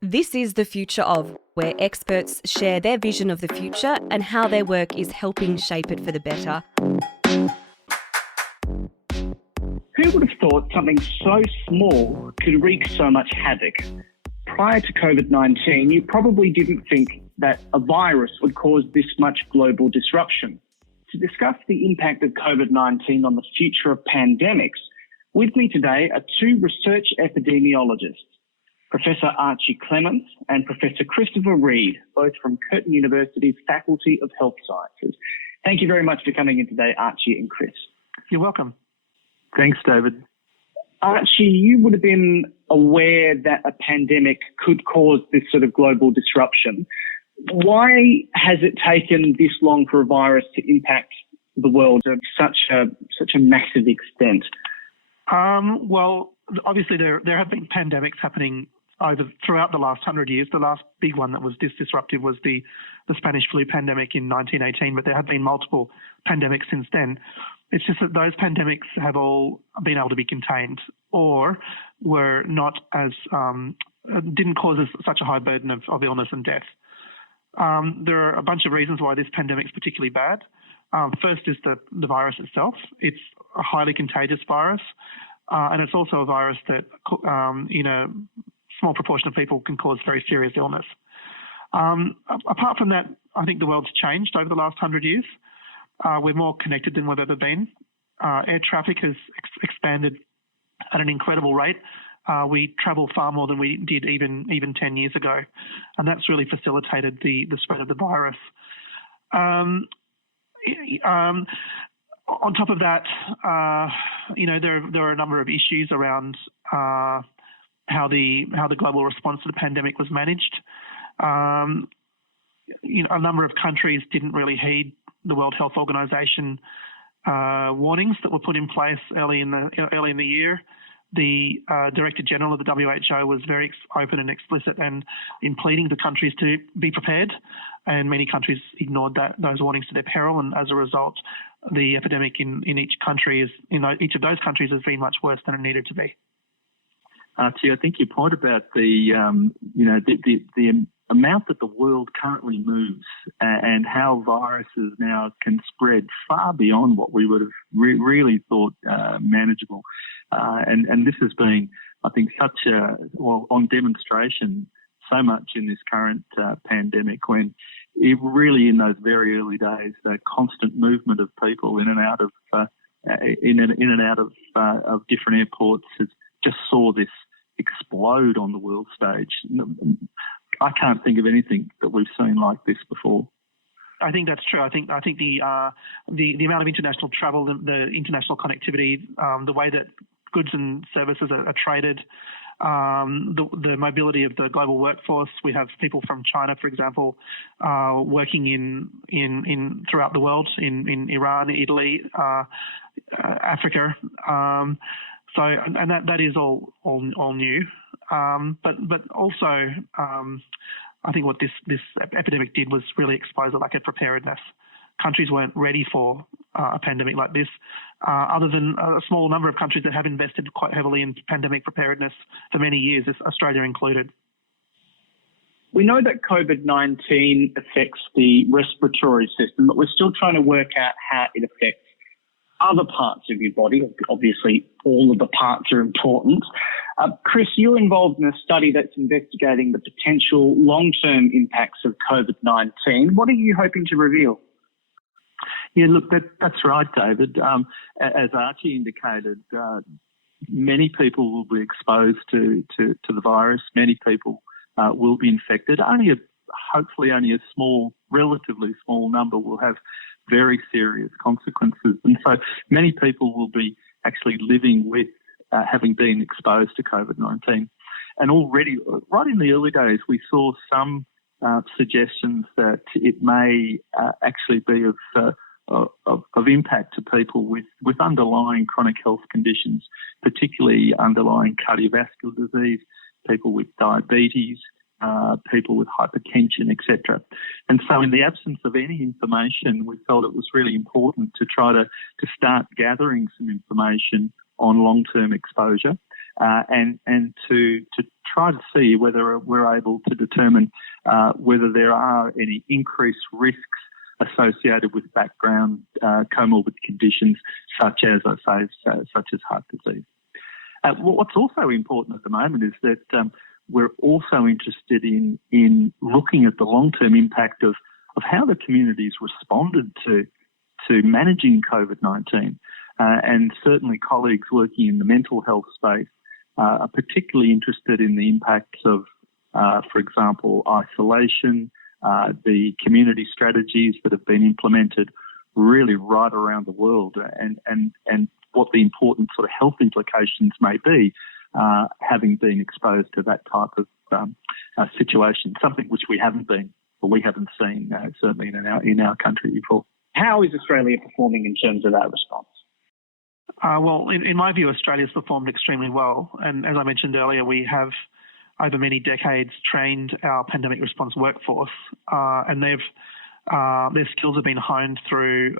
This is The Future Of, where experts share their vision of the future and how their work is helping shape it for the better. Who would have thought something so small could wreak so much havoc? Prior to COVID-19, you probably didn't think that a virus would cause this much global disruption. To discuss the impact of COVID-19 on the future of pandemics, with me today are two research epidemiologists, Professor Archie Clements and Professor Christopher Reid, both from Curtin University's Faculty of Health Sciences. Thank you very much for coming in today, Archie and Chris. You're welcome. Thanks, David. Archie, you would have been aware that a pandemic could cause this sort of global disruption. Why has it taken this long for a virus to impact the world to such a massive extent? Well, obviously there have been pandemics happening throughout the last 100 years. The last big one that was this disruptive was the Spanish flu pandemic in 1918, but there have been multiple pandemics since then. It's just that those pandemics have all been able to be contained or were not as didn't cause such a high burden of illness and death. There are a bunch of reasons why this pandemic is particularly bad. First is the virus itself. It's a highly contagious virus, and it's also a virus that, in a small proportion of people, can cause very serious illness. Apart from that, I think the world's changed over the last 100 years. We're more connected than we've ever been. Air traffic has expanded at an incredible rate. We travel far more than we did even 10 years ago, and that's really facilitated the spread of the virus. On top of that, there are a number of issues around how the global response to the pandemic was managed. A number of countries didn't really heed the World Health Organization warnings that were put in place early in the year. The Director General of the WHO was very open and explicit and in pleading to countries to be prepared, and many countries ignored those warnings to their peril, and as a result, the epidemic in each of those countries has been much worse than it needed to be. Archie, I think your point about the amount that the world currently moves and how viruses now can spread far beyond what we would have really thought manageable. And this has been, I think, on demonstration so much in this current pandemic, when it really, in those very early days, the constant movement of people in and out of different airports just saw this explode on the world stage. I can't think of anything that we've seen like this before. I think that's true. I think the amount of international travel, the international connectivity, the way that goods and services are traded, the mobility of the global workforce. We have people from China, for example, working in throughout the world, in Iran, Italy, Africa. So that is all new. But also, I think what this epidemic did was really expose a lack of preparedness. Countries weren't ready for a pandemic like this, other than a small number of countries that have invested quite heavily in pandemic preparedness for many years, Australia included. We know that COVID-19 affects the respiratory system, but we're still trying to work out how it affects other parts of your body. Obviously, all of the parts are important. Chris, you're involved in a study that's investigating the potential long-term impacts of COVID-19. What are you hoping to reveal? Yeah, look, that's right, David. As Archie indicated, many people will be exposed to the virus. Many people will be infected. Hopefully only a relatively small number will have very serious consequences. And so many people will be actually living with having been exposed to COVID-19. And already, right in the early days, we saw some suggestions that it may actually be of impact to people with underlying chronic health conditions, particularly underlying cardiovascular disease, people with diabetes, people with hypertension, etc. And so in the absence of any information, we felt it was really important to try to start gathering some information on long-term exposure and to try to see whether we're able to determine whether there are any increased risks associated with background comorbid conditions such as, I say, such as heart disease. What's also important at the moment is that we're also interested in looking at the long-term impact of how the communities responded to managing COVID-19. And certainly colleagues working in the mental health space are particularly interested in the impacts of, for example, isolation, the community strategies that have been implemented really right around the world, and what the important sort of health implications may be, having been exposed to that type of situation, something which we haven't seen certainly in our country before. How is Australia performing in terms of that response? Well, in my view, Australia's performed extremely well. And as I mentioned earlier, we have over many decades trained our pandemic response workforce, and their skills have been honed through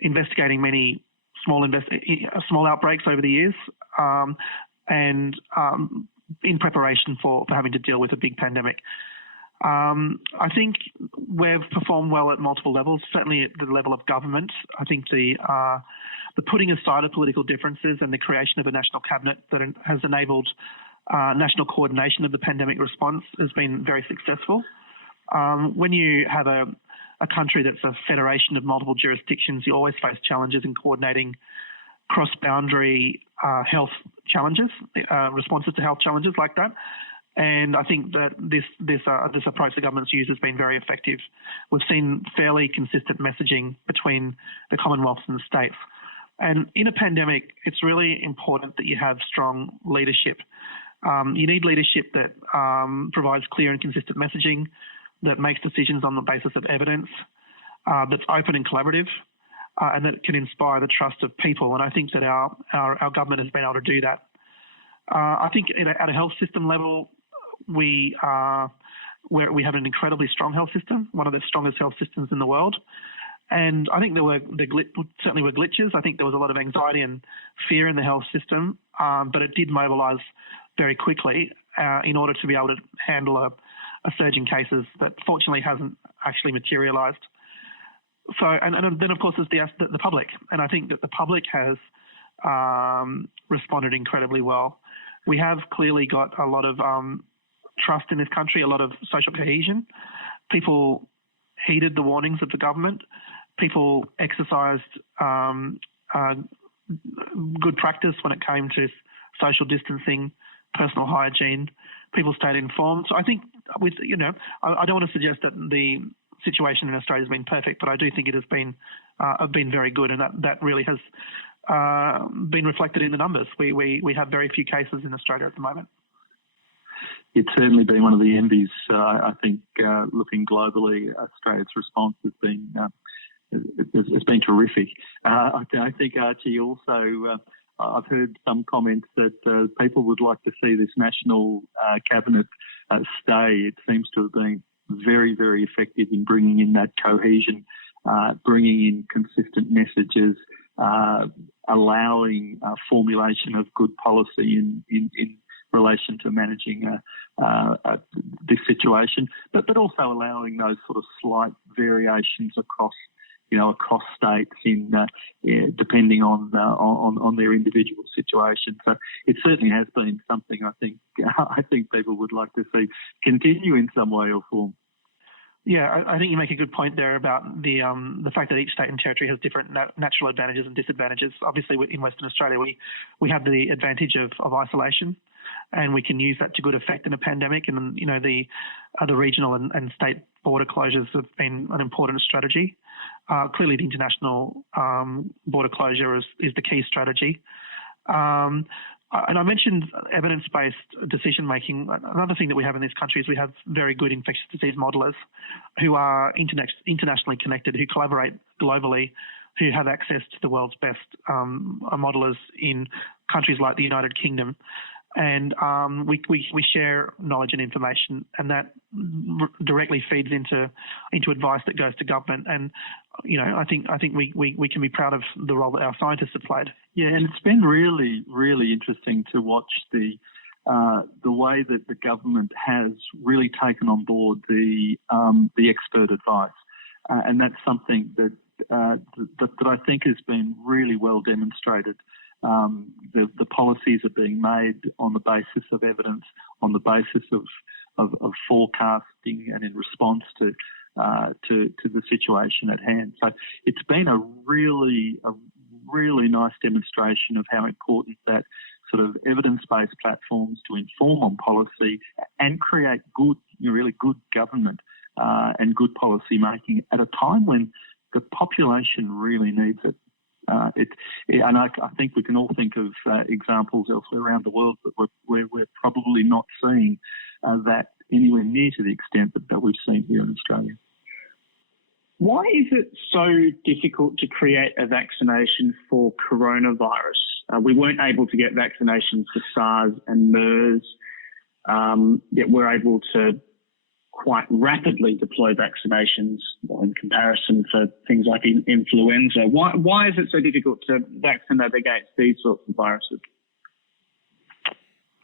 investigating many small outbreaks over the years, and in preparation for having to deal with a big pandemic. I think we've performed well at multiple levels, certainly at the level of government. I think the putting aside of political differences and the creation of a national cabinet that has enabled national coordination of the pandemic response has been very successful. When you have a country that's a federation of multiple jurisdictions, you always face challenges in coordinating cross-boundary health challenges, responses to health challenges like that. And I think that this approach the government's used has been very effective. We've seen fairly consistent messaging between the Commonwealth and the states. And in a pandemic, it's really important that you have strong leadership. You need leadership that provides clear and consistent messaging, that makes decisions on the basis of evidence, that's open and collaborative, and that can inspire the trust of people. And I think that our government has been able to do that. I think at a health system level, we have an incredibly strong health system, one of the strongest health systems in the world. And I think certainly were glitches. I think there was a lot of anxiety and fear in the health system, but it did mobilise very quickly in order to be able to handle a surge in cases that fortunately hasn't actually materialised. So, and then of course there's the public, and I think that the public has responded incredibly well. We have clearly got a lot of trust in this country, a lot of social cohesion. People heeded the warnings of the government. People exercised good practice when it came to social distancing, personal hygiene. People stayed informed. So I think I don't want to suggest that the situation in Australia has been perfect, but I do think it has been very good, and that really has been reflected in the numbers. We have very few cases in Australia at the moment. It's certainly been one of the envies. I think looking globally, Australia's response has been terrific. I think, Archie, also I've heard some comments that people would like to see this national cabinet stay. It seems to have been very, very effective in bringing in that cohesion, bringing in consistent messages, allowing formulation of good policy in relation to managing this situation, but also allowing those sort of slight variations across states depending on their individual situation. So it certainly has been something I think people would like to see continue in some way or form. Yeah, I think you make a good point there about the fact that each state and territory has different natural advantages and disadvantages. Obviously, in Western Australia, we have the advantage of isolation, and we can use that to good effect in a pandemic. And the other regional and state border closures have been an important strategy. Clearly, the international border closure is the key strategy. And I mentioned evidence-based decision-making. Another thing that we have in this country is we have very good infectious disease modelers who are internationally connected, who collaborate globally, who have access to the world's best modelers in countries like the United Kingdom. And we share knowledge and information, and that directly feeds into advice that goes to government. And I think we can be proud of the role that our scientists have played. Yeah, and it's been really, really interesting to watch the way that the government has really taken on board the expert advice, and that's something that I think has been really well demonstrated. The policies are being made on the basis of evidence, on the basis of forecasting, and in response to the situation at hand. So it's been a really nice demonstration of how important that sort of evidence-based platforms to inform on policy and create really good government and good policy making at a time when the population really needs it. And I think we can all think of examples elsewhere around the world, but where we're probably not seeing that anywhere near to the extent that we've seen here in Australia. Why is it so difficult to create a vaccination for coronavirus? We weren't able to get vaccinations for SARS and MERS, yet we're able to quite rapidly deploy vaccinations in comparison for things like influenza. Why is it so difficult to vaccinate against these sorts of viruses?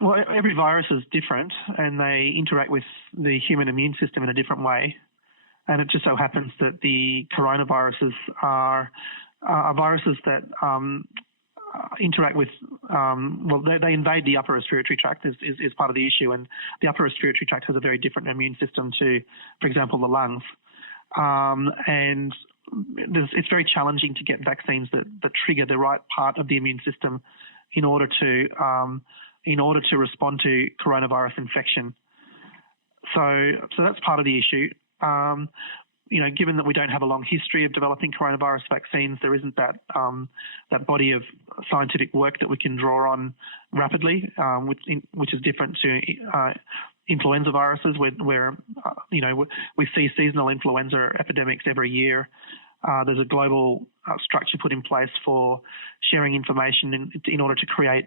Well, every virus is different and they interact with the human immune system in a different way. And it just so happens that the coronaviruses are viruses that interact with, they invade the upper respiratory tract is part of the issue. And the upper respiratory tract has a very different immune system to, for example, the lungs. And it's very challenging to get vaccines that trigger the right part of the immune system in order to respond to coronavirus infection. So that's part of the issue. Given that we don't have a long history of developing coronavirus vaccines, there isn't that body of scientific work that we can draw on rapidly, which is different to influenza viruses, where we see seasonal influenza epidemics every year. There's a global structure put in place for sharing information in order to create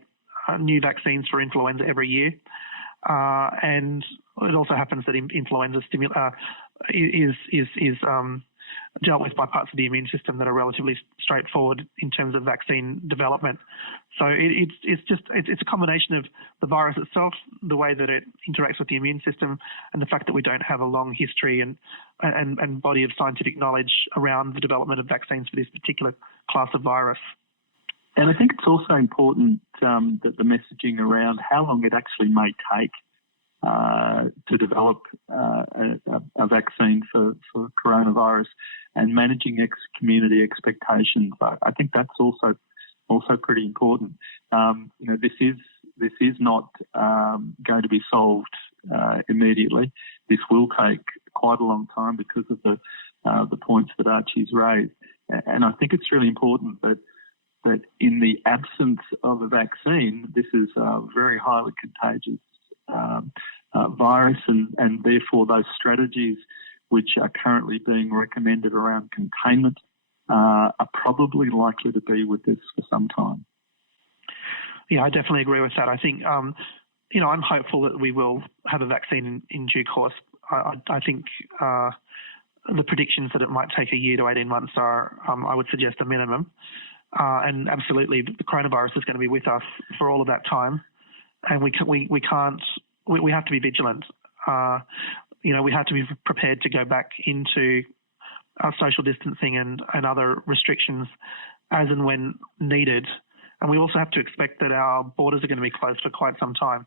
new vaccines for influenza every year. And it also happens that influenza is dealt with by parts of the immune system that are relatively straightforward in terms of vaccine development. So it's a combination of the virus itself, the way that it interacts with the immune system, and the fact that we don't have a long history and body of scientific knowledge around the development of vaccines for this particular class of virus. And I think it's also important that the messaging around how long it actually may take to develop a vaccine for coronavirus and managing community expectations. I think that's also pretty important. This is not going to be solved immediately. This will take quite a long time because of the points that Archie's raised. And I think it's really important that in the absence of a vaccine, this is a very highly contagious virus, and therefore those strategies which are currently being recommended around containment are probably likely to be with this for some time. Yeah, I definitely agree with that. I think, I'm hopeful that we will have a vaccine in due course. I think the predictions that it might take a year to 18 months are, I would suggest, a minimum. And absolutely, the coronavirus is going to be with us for all of that time, and we have to be vigilant. We have to be prepared to go back into social distancing and other restrictions as and when needed. And we also have to expect that our borders are going to be closed for quite some time,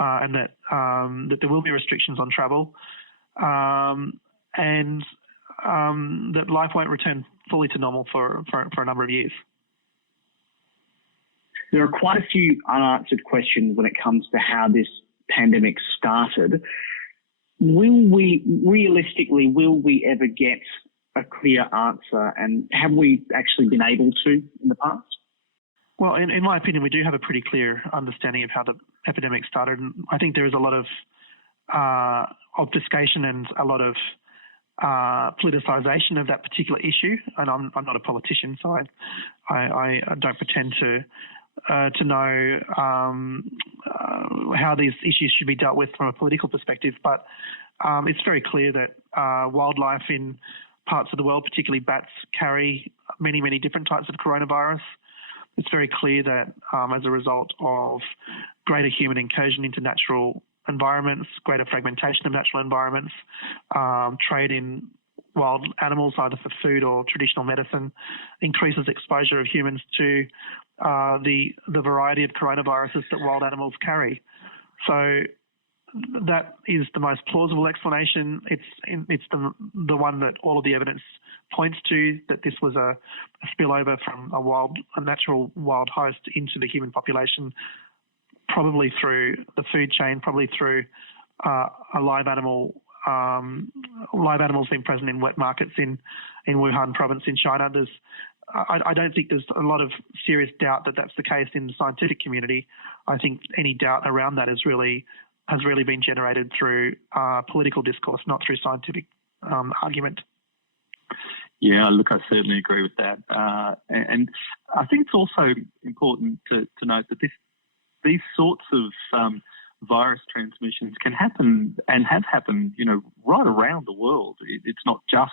and that there will be restrictions on travel, and that life won't return fully to normal for a number of years. There are quite a few unanswered questions when it comes to how this pandemic started. Will we ever get a clear answer, and have we actually been able to in the past? Well, in my opinion, we do have a pretty clear understanding of how the epidemic started, and I think there is a lot of obfuscation and a lot of politicization of that particular issue. And I'm not a politician, so I don't pretend to know how these issues should be dealt with from a political perspective. But it's very clear that wildlife in parts of the world, particularly bats, carry many, many different types of coronavirus. It's very clear that as a result of greater human incursion into natural environments, greater fragmentation of natural environments, trade in wild animals either for food or traditional medicine, increases exposure of humans to the variety of coronaviruses that wild animals carry. So that is the most plausible explanation. It's the one that all of the evidence points to, that this was a spillover from a natural wild host into the human population, probably through the food chain, probably through a live animals being present in wet markets in Wuhan province in China. I don't think there's a lot of serious doubt that that's the case in the scientific community. I think any doubt around that has really been generated through political discourse, not through scientific argument. Yeah, look, I certainly agree with that. And I think it's also important to note that these sorts of virus transmissions can happen and have happened, right around the world. It's not just,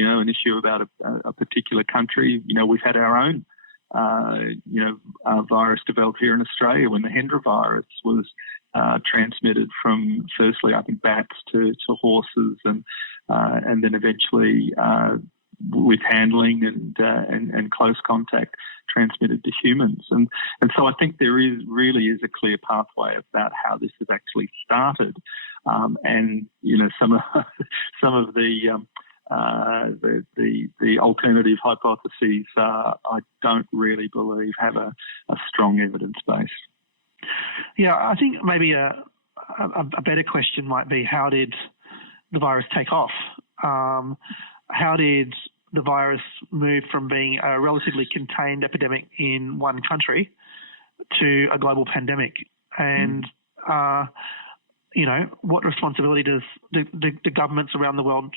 an issue about a particular country. We've had our own, virus developed here in Australia when the Hendra virus was transmitted from, firstly, I think, bats to horses, and then eventually with handling and close contact transmitted to humans. And so I think there really is a clear pathway about how this has actually started. And some of the alternative hypotheses I don't really believe have a strong evidence base. Yeah, I think maybe a better question might be, how did the virus take off? How did the virus move from being a relatively contained epidemic in one country to a global pandemic? And, what responsibility does the governments around the world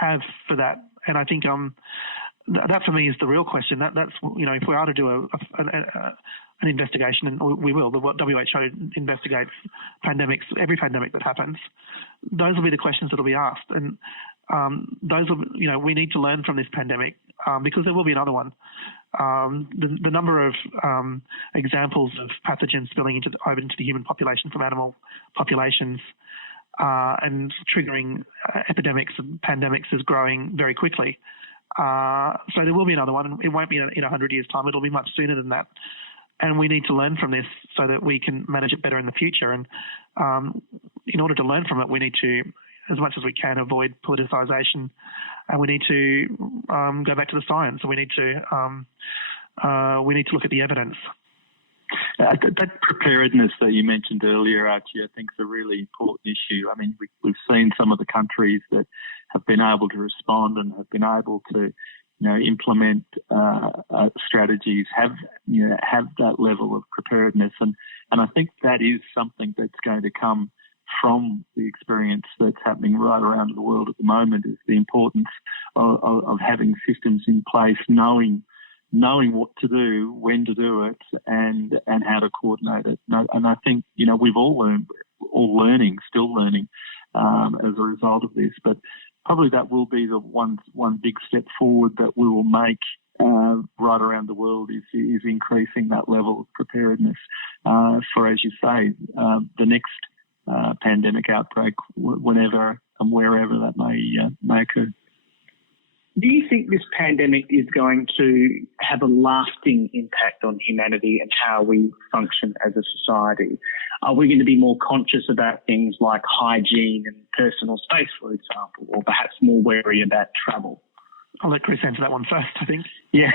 have for that? And I think that for me is the real question. That's if we are to do an investigation, and we will, the WHO investigates pandemics, every pandemic that happens, those will be the questions that will be asked. And those will, we need to learn from this pandemic because there will be another one. The number of examples of pathogens spilling over into the human population from animal populations and triggering epidemics and pandemics is growing very quickly. So there will be another one. It won't be in 100 years' time. It'll be much sooner than that. And we need to learn from this so that we can manage it better in the future. And in order to learn from it, we need to, as much as we can, avoid politicisation, and we need to go back to the science. And we need to look at the evidence. That preparedness that you mentioned earlier, Archie, I think is a really important issue. I mean, we've seen some of the countries that have been able to respond and have been able to, implement strategies, have that level of preparedness, and I think that is something that's going to come from the experience that's happening right around the world at the moment. Is the importance of having systems in place, knowing what to do, when to do it, and how to coordinate it. And I think, we've still learning as a result of this. But probably that will be the one big step forward that we will make right around the world is increasing that level of preparedness for, as you say, the next pandemic outbreak, whenever and wherever that may occur. Do you think this pandemic is going to have a lasting impact on humanity and how we function as a society? Are we going to be more conscious about things like hygiene and personal space, for example, or perhaps more wary about travel? I'll let Chris answer that one first, I think. Yeah.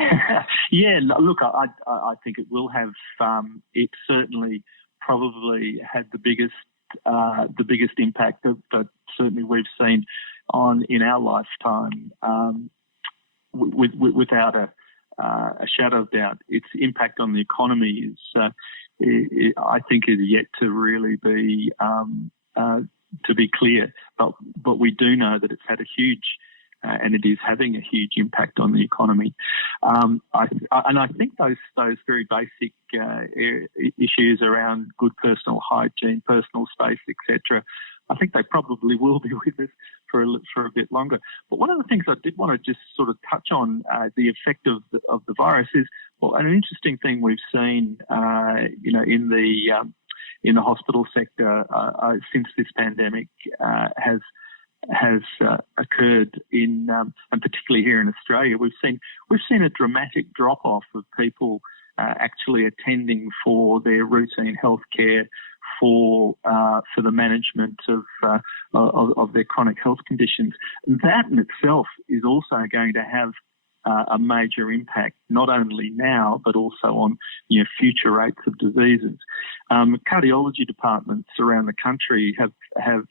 Look, I think it will have. It certainly probably had the biggest impact that certainly we've seen in our lifetime, without a shadow of doubt. Its impact on the economy is, I think, is yet to really be clear. But we do know that it's had a huge, and it is having a huge impact on the economy. I think those very basic issues around good personal hygiene, personal space, etc., I think they probably will be with us for a bit longer. But one of the things I did want to just sort of touch on the effect of the virus is, well, an interesting thing we've seen, in the hospital sector since this pandemic has occurred in, and particularly here in Australia, we've seen a dramatic drop off of people actually attending for their routine health care, for the management of their chronic health conditions. And that in itself is also going to have a major impact, not only now, but also on future rates of diseases. Cardiology departments around the country have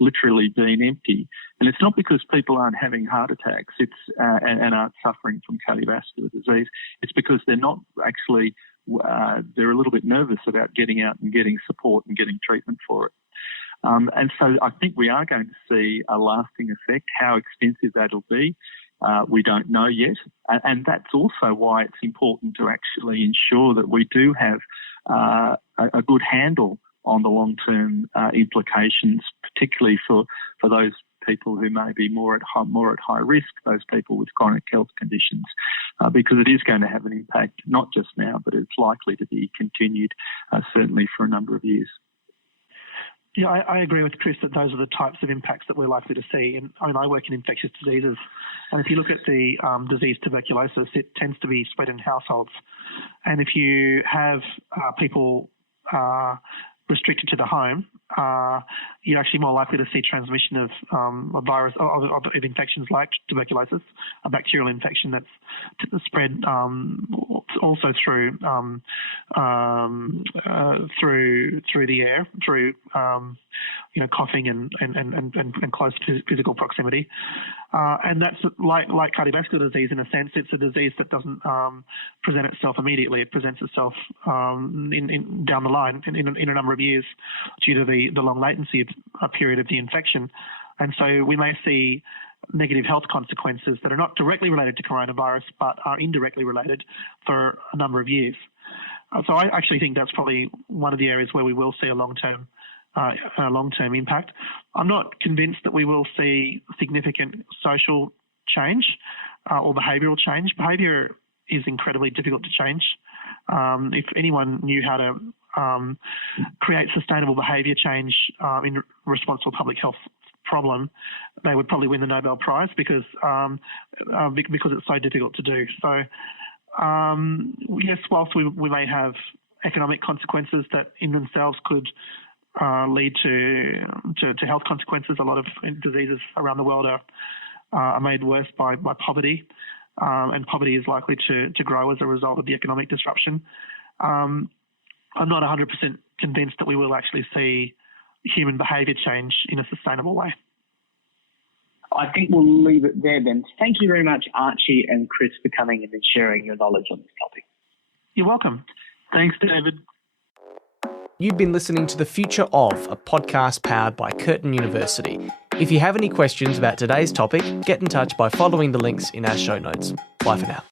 literally been empty. And it's not because people aren't having heart attacks and aren't suffering from cardiovascular disease. It's because they're not actually, they're a little bit nervous about getting out and getting support and getting treatment for it. And so I think we are going to see a lasting effect. How extensive that'll be, we don't know yet. And that's also why it's important to actually ensure that we do have a good handle on the long-term implications, particularly for those people who may be more at high risk, those people with chronic health conditions, because it is going to have an impact, not just now, but it's likely to be continued certainly for a number of years. Yeah, I agree with Chris that those are the types of impacts that we're likely to see. And I work in infectious diseases, and if you look at the disease tuberculosis, it tends to be spread in households. And if you have people restricted to the home, you're actually more likely to see transmission of a virus of infections like tuberculosis, a bacterial infection that's spread also through the air, through coughing and close physical proximity. And that's like cardiovascular disease in a sense. It's a disease that doesn't present itself immediately. It presents itself in down the line in a number of years due to the long latency period of the infection. And so we may see negative health consequences that are not directly related to coronavirus but are indirectly related for a number of years. So I actually think that's probably one of the areas where we will see a long-term impact. I'm not convinced that we will see significant social change or behavioural change. Behaviour is incredibly difficult to change. If anyone knew how to create sustainable behaviour change in response to a public health problem, they would probably win the Nobel Prize because it's so difficult to do. So yes, whilst we may have economic consequences that in themselves could lead to health consequences, a lot of diseases around the world are made worse by poverty, and poverty is likely to grow as a result of the economic disruption. I'm not 100% convinced that we will actually see human behaviour change in a sustainable way. I think we'll leave it there then. Thank you very much, Archie and Chris, for coming in and sharing your knowledge on this topic. You're welcome. Thanks, David. You've been listening to The Future Of, a podcast powered by Curtin University. If you have any questions about today's topic, get in touch by following the links in our show notes. Bye for now.